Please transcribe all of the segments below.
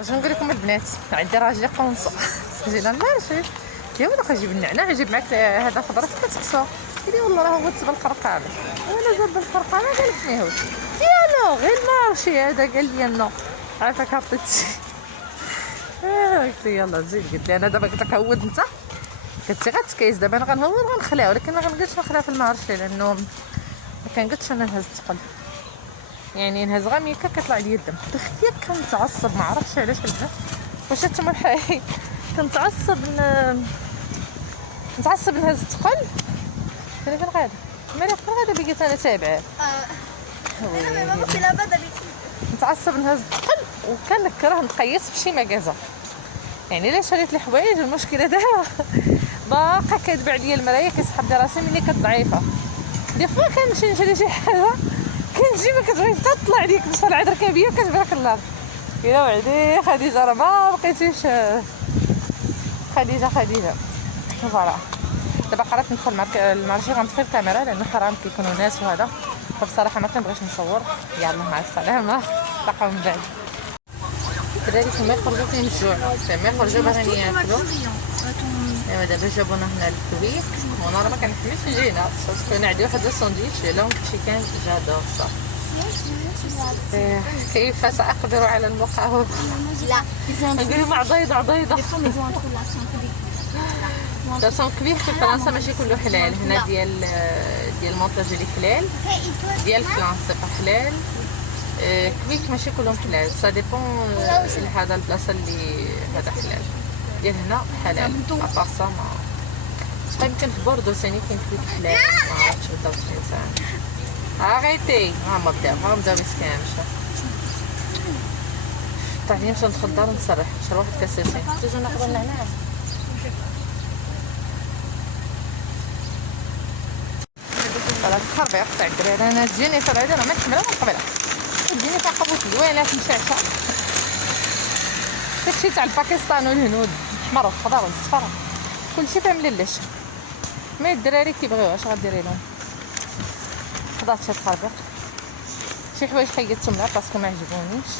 اش نقول لكم البنات، عندي راجلي قنصه جينا المارشي يا ولد جيب النعناع جيب معاك هذا خضره كتقصو قال لي والله راه هو تبع الخرقانه وانا زاد الخرقانه قال لك ماهوش ديالو غير المارشي هذا قال لي نو عافاك عطيتي قلت له يلا زيد قلت لي انا دابا قلت لك هود انت قلت لي غتكيس دابا انا غنهود غنخليها ولكن ما غنقدرش نخليها في المارشي لانه ما كنقدرش انا نهز الثقل يعني نهز غير ميكا كيطلع لي الدم تخيل كنتعصب ما عرفتش علاش البنات واش نتوما بحالي كنتعصب نتعصب نهز الثقل فين غادا مالي فين غادا بقيت انا تابعه نتعصب نهز الثقل وكنكره نقيس في شي مكازا يعني الا شريت الحوايج المشكله دابا باقا كيتباع ليا المرايه كيسحب لي راسي ملي ضعيفه دي فوا كنمشي نشري شي حاجه كنجي ما كتبغيش تطلع عليك بصراحه ركابيه كتبغيك النار يا وعدي خديجه راه ما بقيتيش خديجه فوالا دابا قررت ندخل المارشي غنطفي الكاميرا لانه حرام كيكونوا ناس وهذا فبصراحه ما كنبغيش نصور يلا مع السلامه نتلاقاو من بعد الدراري كما يخرجوا فين الجوع كما يخرجوا باغيين ياكلوا ايوا دابا جابونا هنا للكويك وانا راه ما كنحملش نجينا باسكو انا عندي واحد الساندويتش لون تشيكان جادور صح كيف سأقدر على المقاومة؟ لا نقولوا مع عضيضة لا كبير في فرنسا ماشي كله حلال هنا ديال مونطاجي حلال ديال فرنسا حلال كويك ماشي كلهم حلال سا ديبون هذا البلاصه اللي هذا حلال ديال هنا حلال ابارسا ما يمكن في بوردو ثاني كاين كويك حلال ما عرفتش بالضبط فين ثاني عريتي هما بداو مسكين مشى طالعين نمشيو ندخل الدار نسرح نشري واحد كاسيسين تجو ناخذ النعناع فوالا الخربيق تاع الدراري انا تجيني فرعيده راه ما نحملها من قبيله تجيني فيها قبوط زوينات مشعشع داكشي تاع الباكستان والهنود الاحمر والخضر والصفر كلشي فيها مللش مي الدراري كيبغيوها اش غديري لهم خضات شي الخربيق شي حوايج حيدتهم لها باسكو ما عجبونيش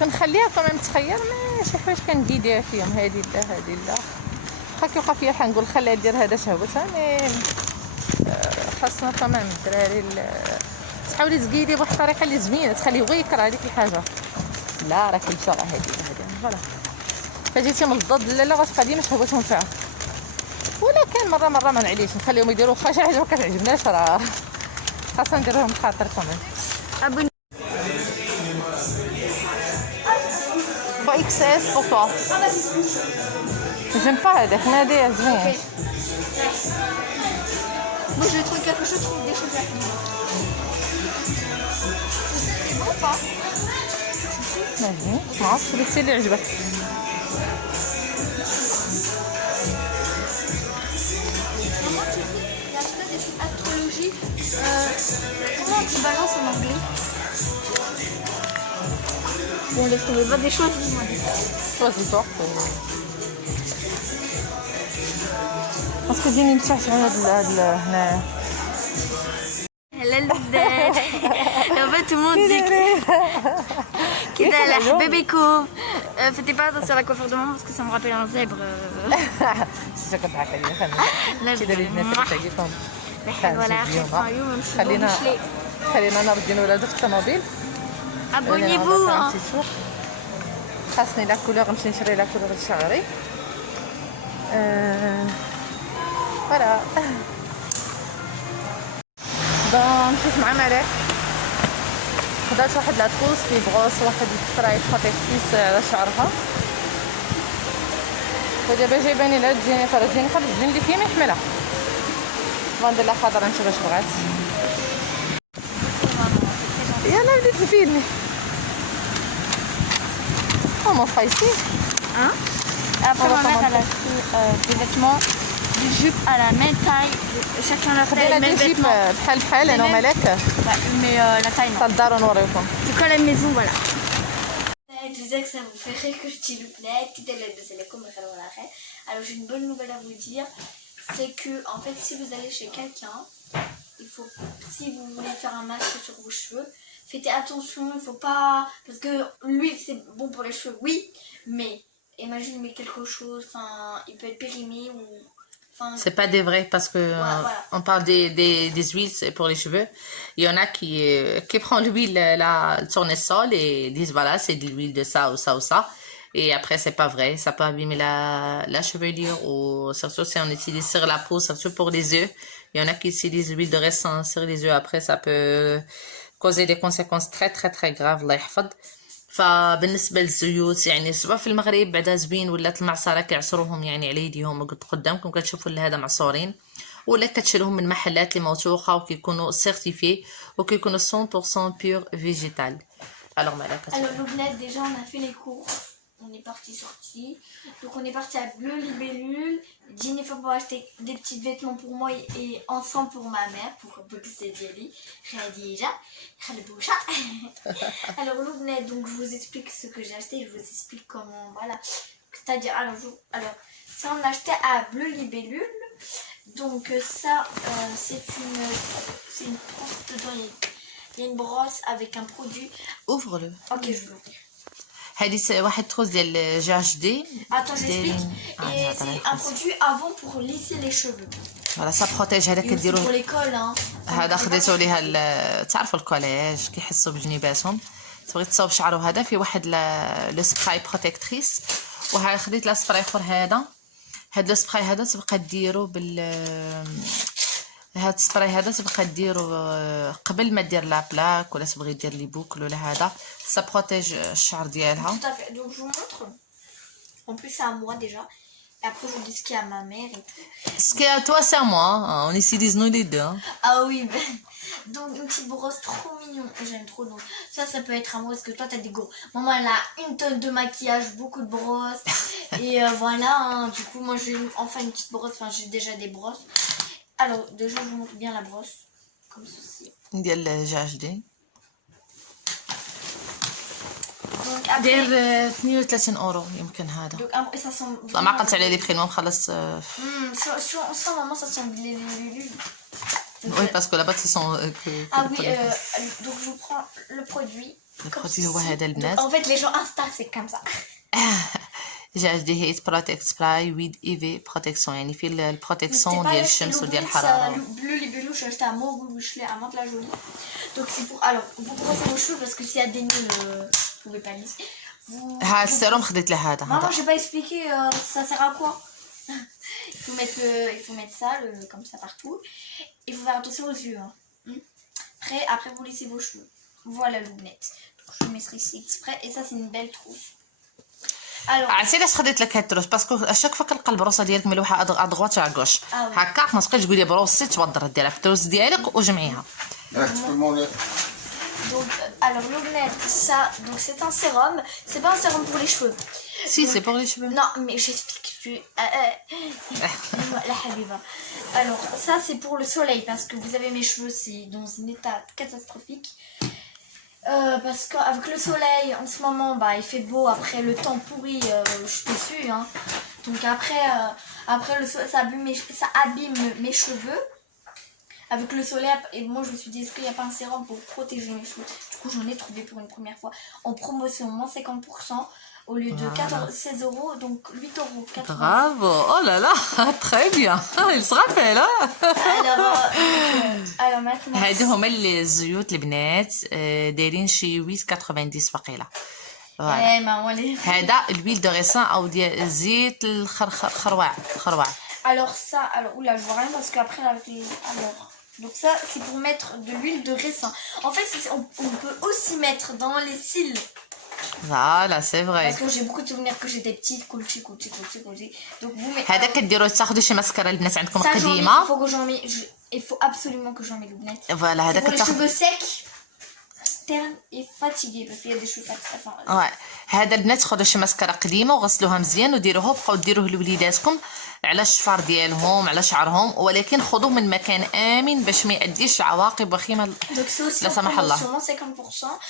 كنخليها كما متخير مي شي حوايج كنديديها فيهم هادي لا واخا كيوقع فيا الحال نقول خليها دير هذا شهوتها مي خاصنا تمام الدراري تحاولي تقيدي بواحد الطريقه اللي زوينه تخليه هو يكره هذيك الحاجه لا راه كلشي راه هادي فوالا فجيتي من الضد لا غتبقى ديما شهوتهم فيها ولكن مره ما نعليش نخليهم يديروا واخا شي حاجه ما كتعجبناش راه خاصنا نديروهم بخاطر كمان با اكس اس pour toi j'aime pas هذاك نادي زوين Moi je trouve quelque chose, je trouve des choses à faire. C'est bon ou pas? ماشي ما عرفتش داكشي اللي عجبك Comment tu fais? Il y a peut-être des trucs astrologiques. Comment tu balances en anglais? Bon, laisse tomber, pas des choses. choisis-toi باسكو ديني مشعشع هاد هنايا En fait, tout le monde dit qu'il a l'air bébéco. Faites pas attention à la coiffure de maman parce que ça me rappelle un zèbre. شتي كضحك عليا خلينا دابا البنات كتعجبهم voilà, خلينا نردين ولادو في الطوموبيل abonnez-vous. خاصني لا كولور نمشي نشري لا كولور شعري فوالا مشيت مع ملاك خدات واحد لاطوس في بغوص واحد السبراي تحطي كيس على شعرها ودابا جايباني لا تجيني فرجيني خرج تجيني اللي فيها ما يحملها غندير لها خضره نشوف واش بغات يلا بديت تفيدني mon ici Hein? Après ma mère elle a acheté des vêtements des jupes à la même taille chacun la taille même vêtement بحال انا وملاك mais la taille non تقدروا نوريكم c'est comme la maison voilà je disais que ça vous fait rire que je t'y le plaide que t'es alors j'ai une bonne nouvelle à vous dire c'est que en fait si vous allez chez quelqu'un il faut si vous voulez faire un masque sur vos cheveux faites attention, il faut pas... Parce que l'huile, c'est bon pour les cheveux, oui, mais imagine, mais quelque chose, enfin, il peut être périmé ou... C'est pas des vrais parce que voilà. on parle des huiles c'est pour les cheveux. Il y en a qui prend l'huile, la tournesol et disent voilà, c'est de l'huile de ça ou ça ou ça. Et après, c'est pas vrai. Ça peut abîmer la chevelure ou surtout si on utilise sur la peau, surtout pour les yeux. Il y en a qui utilisent l'huile de raisin sur les yeux. Après, ça peut causer des conséquences très très très graves. الله يحفظ. فبالنسبه للزيوت يعني سواء في المغرب بعدا زوين ولات المعصره كيعصروهم يعني على يديهم قدامكم كتشوفوا هذا معصورين ولا كتشروهم من محلات اللي موثوقه وكيكونوا سيرتيفي وكيكونوا 100% بيور فيجيتال. Alors Loubnette, déjà on a fait les courses, on est sorti. Donc on est parti à Bleu Libellule, Jennifer pour acheter des petits vêtements pour moi et ensemble pour ma mère, pour boxer Jelly, Khadija, Khalboucha. Alors Loubnette, donc je vous explique ce que j'ai acheté, je vous explique comment, voilà. C'est-à-dire, alors ça on a acheté à Bleu Libellule, donc ça c'est une brosse dedans, il y a une brosse avec un produit. Ouvre-le. Ok, je vais l'ouvrir. هذه واحد تروس ديال جاج دي. Attends, j'explique. Et c'est un produit avant pour lisser les cheveux. Voilà, ça protège. هذا كديروه pour l'école, hein. هذا خديتو ليها تعرفوا الكوليج كيحسوا بجنيباتهم تبغي تصاوب شعرو هذا في واحد لو سبراي بروتيكتريس وها خديت لا سبراي اخر هذا السبراي هذا تبقى ديرو هاد السبراي هذا تبقى ديرو قبل ما دير لا بلاك ولا تبغي دير لي بوكل ولا هذا ça protège الشعر ديالها. Tout à fait. Donc je vous montre. En plus c'est à moi déjà. Et après je vous dis ce qu'il y a à ma mère et tout. Ce qui est à toi c'est à moi. On utilise nous les deux. Hein. Ah oui. Donc une petite brosse trop mignon. J'aime trop. Donc ça peut être à moi parce que toi t'as des gros. Maman elle a une tonne de maquillage, beaucoup de brosses. Et voilà. Hein. Du coup moi j'ai enfin une petite brosse. Enfin j'ai déjà des brosses. Alors déjà je vous montre bien la brosse. Comme ceci. ديال جاج دي. Donc après. داير 32 اورو يمكن هذا. Donc après ça sent. ما عقلت على لي بري ما مخلص. Sans maman ça sent les. Oui parce que là-bas ils sont. Ah oui donc je vous prends le produit. Le produit هو هذا البنات. En fait les gens Insta c'est comme ça. جاج دي هيت بروتكت سبراي ويد ايفي بروتكسيون يعني في البروتكسيون ديال الشمس وديال الحراره. Bleu Libellule j'ai acheté à Montgouchelet à Mantes-la-Jolie. Donc c'est pour alors vous brossez vos cheveux parce que s'il y a des nœuds vous pouvez pas lisser. ها السيروم خديت له هذا. Maman j'ai pas expliqué ça sert à quoi. Il faut mettre ça comme ça partout. Il faut faire attention aux yeux. Hein. Après vous lissez vos cheveux. Voilà Loubnette. Donc je vais mettre ici exprès et ça c'est une belle trousse. عرفتي علاش خديت لك هاد التروس باسكو اشاك فوا كنلقى البروسه ديالك ملوحه ادغوات على غوش هكا ما تبقاش تقولي بروسي توضر ديرها في التروس ديالك وجمعيها. Donc alors Loubnette ça donc c'est un sérum, c'est pas un sérum pour les cheveux. Si donc, c'est pour les cheveux. Non mais j'explique. La habiba. Alors ça c'est pour le soleil parce que vous avez mes cheveux c'est dans un état catastrophique. Parce qu'avec le soleil en ce moment bah il fait beau après le temps pourri je suis déçue hein. Donc après le soleil ça abîme mes cheveux avec le soleil et moi je me suis dit est-ce qu'il n'y a pas un sérum pour protéger mes cheveux. Du coup j'en ai trouvé pour une première fois en promotion moins 50% au lieu de 16 euros donc 8 euros. Bravo, oh là là, très bien, il se rappelle hein. Alors maintenant هادو هما الزيوت البنات دايرين شي 8.90 وقيله. هذا الويل دو ريسان او ديال زيت الخروع. Alors ça oula je vois rien parce qu'après avec les donc ça c'est pour mettre de l'huile de raisin. En fait on peut aussi mettre dans les cils. Voilà, c'est vrai. Parce que j'ai beaucoup de souvenirs que j'étais petite, كلشي. Donc vous mettez هذا كديروا تاخذوا شي ماسكارا البنات عندكم قديمه. Il faut absolument que j'en mette Loubnette. Voilà, هذا كتاخذ les cheveux secs, ternes et fatigués parce qu'il y a des cheveux fatigués. Ouais. هذا البنات خذوا شي ماسكارا قديمه وغسلوها مزيان وديروها بقاو ديروه لوليداتكم على الشفار ديالهم على شعرهم ولكن خذوه من مكان امن باش ما يأديش لعواقب وخيمه لا سمح الله.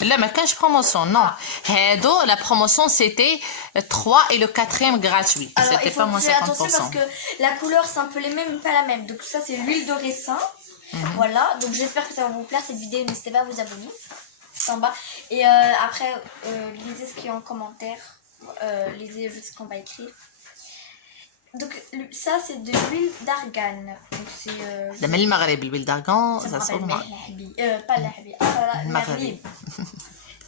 لا ما كانش بروموسيون نو هادو لا بروموسيون سيتي 3 et le 4e gratuit. C'était pas moins 50%. Parce que la couleur c'est un peu les mêmes pas la même. Donc ça c'est l'huile de raisin. Voilà, donc j'espère que ça va vous plaire cette vidéo, n'hésitez pas à vous abonner. tout en bas. Et après, lisez ce qui est en commentaire. Lisez juste ce qu'on va écrire. Donc ça c'est de l'huile d'argan. Donc c'est من المغرب الhuile d'argan ça ça me se rappelle trouve pas l'ahbi. Ah là là, المغرب.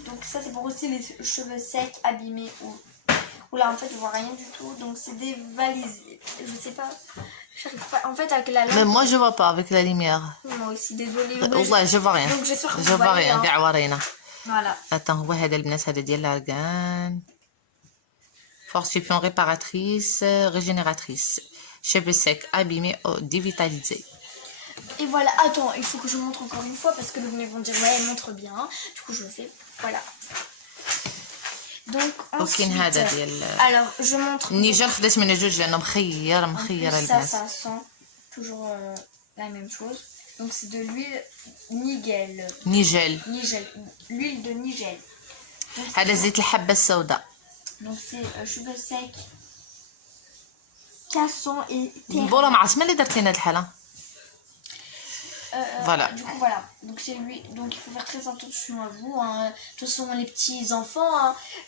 Donc ça c'est pour aussi les cheveux secs, abîmés ou là en fait je vois rien du tout. Donc c'est des valises. Je sais pas. J'arrive pas. En fait avec la lampe. Mais moi je vois pas avec la lumière. Moi aussi désolée. والله je vois rien. Donc j'espère que Je vous vois voyez. rien كاع ورينا. Voilà. Attends هو هذا البنات هذا ديال l'argan. Fortifiant réparatrice, régénératrice. Cheveux secs, abîmés, dévitalisés. Et voilà, attends, il faut que je montre encore une fois parce que les gens vont dire ouais, elle montre bien. Du coup, je le fais. Voilà. Donc, ensuite, alors, je montre. Nigel خديت منه جوج لأنه مخير البنات. Ça sent toujours la même chose. Donc, c'est de l'huile Nigel. L'huile de Nigel. هذا زيت الحبة السوداء. Donc, c'est cheveux secs, cassants et terre. بولا ما عرفت ملي درتي هاد الحالة. Voilà. Du coup, voilà. Donc, c'est lui. Donc, il faut faire très attention à vous. Hein. De toute façon, les petits enfants,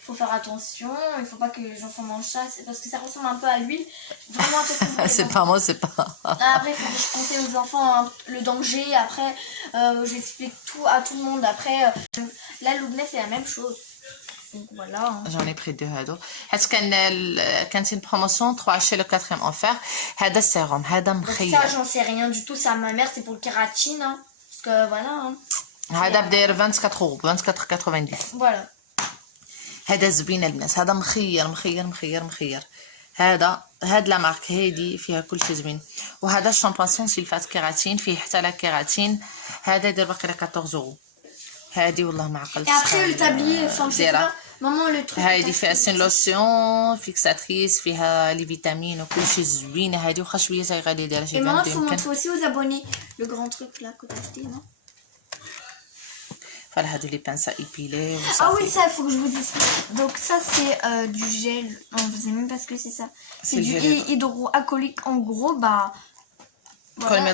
il faut faire attention. Il ne faut pas que les enfants mangent ça. Parce que ça ressemble un peu à l'huile. Vraiment attention. C'est pas moi, c'est pas. Après, il faut que je conseille aux enfants hein, le danger. Après, j'explique tout à tout le monde. Après, là, l'oublet, c'est la même chose. Donc, voilà. Hein. J'en ai pris 2 هادو. حيت كانت une promotion 3 chez le 4e offert. هذا السيروم هذا مخير. Ça, j'en sais rien du tout. C'est à ma mère, c'est pour le kératine. Hein. Parce que voilà. Hein. هذا بداير 24 €, 24,90. Voilà. هذا زوين البنات هذا مخير. هاد لا مارك هادي فيها كلشي زوين. وهذا الشامبوان سلفات كيراتين فيه حتى لا كيراتين. هذا يدير باقي 14 €. هادي والله ما عقلت. Et après le tablier, enfin je sais pas. Maman le truc. هادي فيها سين لوسيون فيكساتريس فيها لي فيتامين وكلشي زوينه هادي واخا شويه تاي غاليه دايره شي. Et maman faut montrer aussi aux abonnés le grand truc là que t'as acheté non? Voilà هادو لي بانسا ايبيلي. Ah oui ça il faut que je vous dise. Donc ça c'est du gel. Non je sais même pas ce que c'est ça. C'est du hydroalcoolique en gros bah. Voilà.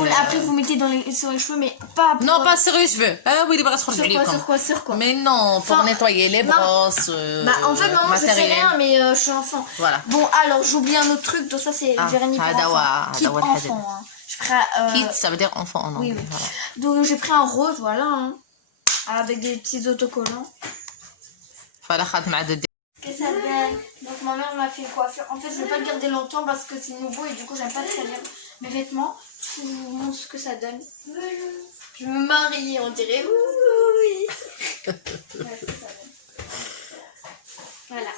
Voilà, après vous mettez sur les cheveux, mais pas. Non, pas sur les cheveux. Ah oui, les bras sur les cheveux. Sur quoi? Mais non, pour nettoyer les brosses. Bah en fait, maman, je sais rien, mais je suis enfant. Voilà. Bon, alors j'oublie un autre truc, donc ça c'est vernis pour enfant. Kit enfant. Hein. Je ferai. Kit, ça veut dire enfant en anglais. Oui, oui. Voilà. Donc j'ai pris un rose, voilà, hein, avec des petits autocollants. Voilà, خدت مع دو. Que ça donne. Donc ma mère m'a fait une coiffure. En fait, je vais pas le garder longtemps parce que c'est nouveau et du coup j'aime pas très bien mes vêtements. Je vous montre ce que ça donne. Je me marie, on dirait. Oui. Voilà.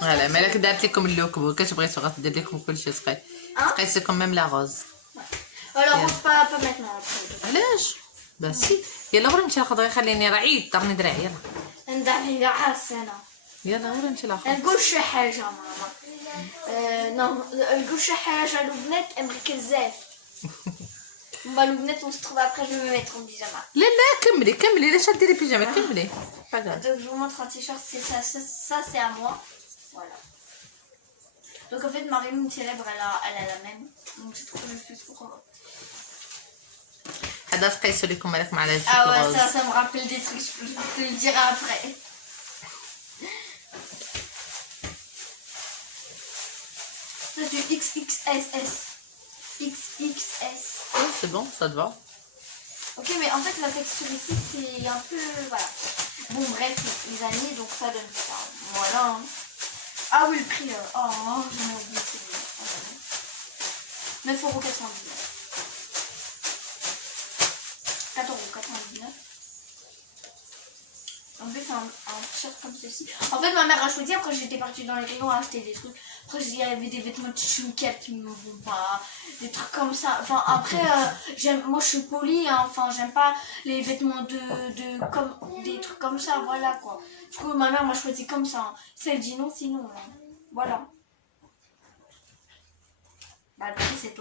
Voilà, مالك دارت لكم اللوك بو كتبغيتو غتدير لكم كلشي صغير. بقيت لكم ميم لا روز. Alors pas maintenant après. علاش؟ با سي. يلا غير نمشي ناخذ غير خليني راه عيد ضرني دراعي يلا. ندعي كاع حسنه. يلا غير نمشي ناخذ. نقول شي حاجه ماما. Non, نقول شي حاجه البنات امريكا بزاف. Bah le net on se trouve après je vais me mettre en pyjama. لا كملي علاش ديري بيجامه كملي. Donc je vous montre un t-shirt, c'est ça c'est à moi. Voilà. Donc en fait Marie-Lune célèbre elle a la même. Donc j'ai trouvé le plus pour هذا تقيسو لكم مالك مع هذا. Ah ouais ça me rappelle des trucs, je te le dirai après. Ça c'est du XXSS. XXS. Oui, c'est bon, ça te va. Ok, mais en fait, la texture ici, c'est un peu... Voilà. Bon, bref, les années, donc ça donne ça. Voilà. Hein. Ah oui, le prix. Oh, j'en ai oublié. C'est 9,99 €. 4,99 €. En fait, c'est un t-shirt comme ceci. En fait, ma mère a choisi. Après, j'étais partie dans les rayons à acheter des trucs. Après, il y avait des vêtements de chunket qui me vont pas. Des trucs comme ça. Enfin, après, moi, je suis polie. Hein. Enfin, j'aime pas les vêtements comme des trucs comme ça. Voilà, quoi. Du coup, ma mère m'a choisi comme ça. Hein. Si elle dit non, sinon. Hein. Voilà. Bah, le prix, c'est €.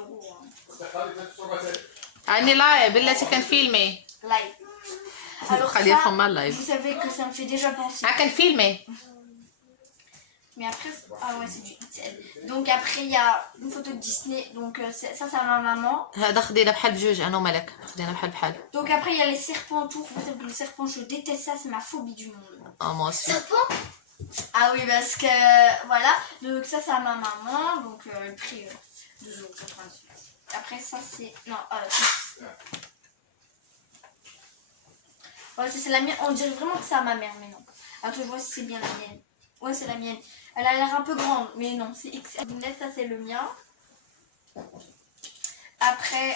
أنا لايف بلاتي كنفيلمي. Live. Alors ça, vous savez que ça me fait déjà penser. كنفيلمي. Mais après, ah ouais, c'est du XL. Donc après, il y a une photo de Disney. Donc ça, c'est ma maman. هذا خدينا بحال بجوج انا وملك خدينا بحال بحال. Donc après, il y a les serpents autour. Vous savez que les serpents, je déteste ça, c'est ma phobie du monde. Ah moi aussi. Serpent. Ah oui, parce que voilà. Donc ça, c'est à ma maman. Donc le prix 2,98 €. Après, ça, c'est. Non, ouais, c'est la mienne. On dirait vraiment que c'est à ma mère, mais non. Attends, je vois si c'est bien la mienne. Ouais, c'est la mienne. Elle a l'air un peu grande, mais non, c'est XL. Ça, c'est le mien. Après,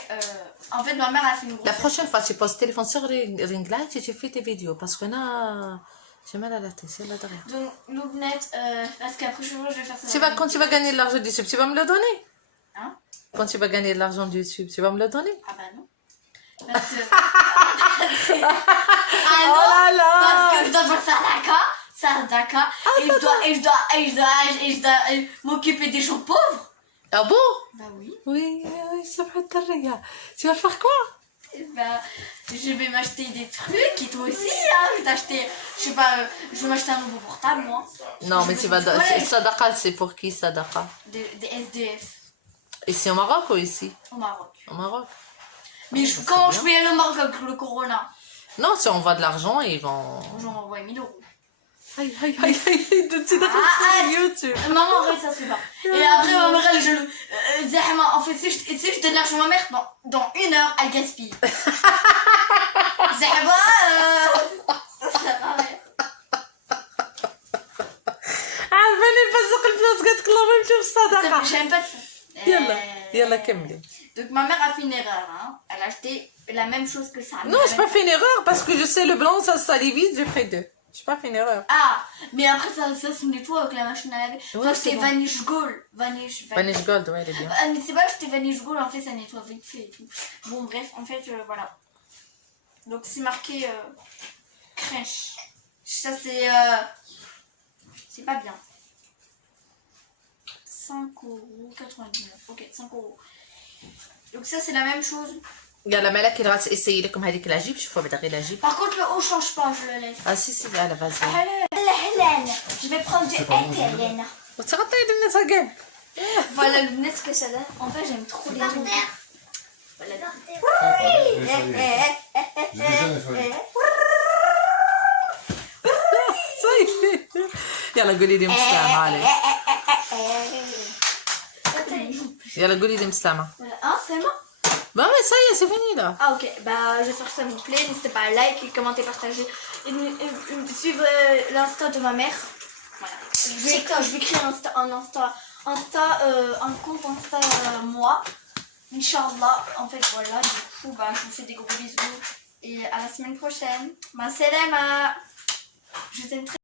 en fait, ma mère a fait une grosse. La prochaine fois, tu poses le téléphone sur ring light et tu fais tes vidéos parce que là, j'ai mal à la tête, c'est là derrière. Donc, Loubnet, parce qu'après, je vais faire ça. Quand tu vas gagner de l'argent de YouTube, tu vas me le donner? Hein? Quand tu vas gagner de l'argent de YouTube, tu vas me le donner? Ah bah non. Parce que. Oh là là! Parce que je dois faire ça d'accord. Et je dois m'occuper des gens pauvres. Ah bon? Bah oui. Oui, ça va être rien. Tu vas faire quoi? Bah, je vais m'acheter des trucs et toi aussi, hein. Je vais t'acheter, je sais pas, je vais m'acheter un nouveau portable, moi. Non, mais tu vas. Sadaqa, c'est pour qui Sadaqa? Des SDF. Ici au Maroc ou ici? Au Maroc. Au Maroc. Mais comment je paye le Maroc avec le Corona? Non, si on voit de l'argent, ils vont. J'en envoie 1000 €. Aïe, aïe, aïe, aïe, de sur YouTube. Maman, en fait, ça se fait pas. Et après, ma mère, elle, Zahma, en fait, si je donne l'argent à ma mère, dans 1 heure, elle gaspille. Zahma, ça sert à rien. عارفاني نفسق الفلوس قالت لك اللهم نمشيو بالصدقة. J'aime pas de ça. يلا كملي. Donc ma mère a fait une erreur, hein. Elle a acheté la même chose que ça. Non, j'ai pas fait une erreur parce que je sais le blanc ça se salit vite, j'ai fait 2. J'ai pas fait une erreur. Ah, mais après ça se nettoie avec la machine à laver. Ouais, Ça c'est c'était bon. Vanish Gold. Vanish Gold, ouais, elle est bien. Mais c'est pas acheté Vanish Gold, en fait ça nettoie vite fait et tout. Bon bref, en fait voilà. Donc c'est marqué crèche. Ça c'est pas bien. 5,99 €. Ok, 5 €. Donc ça c'est la même chose. يلا مالك راح تسيي لكم هذيك العجيب شوفوا بعدا غير العجيب. Par contre le haut change pas, je le laisse. Ah si si يلا vas-y. Hélène, je vais prendre du Hélène. وتغطي لنا كاع. Voilà le net ce que ça donne. En fait j'aime trop les roues. Voilà. صاي. يلا قولي لي مسلمة عليك. يلا قولي لي مسلمة. Ah c'est bon. Bah ouais, ça y est, c'est fini là. Ah ok, bah j'espère que ça vous plaît. N'hésitez pas à liker, commenter, partager. Et suivre l'insta de ma mère. Voilà. Je vais créer un compte Insta moi. Inch'Allah. En fait voilà, du coup bah, je vous fais des gros bisous. Et à la semaine prochaine. Ma salama. Je t'aime très.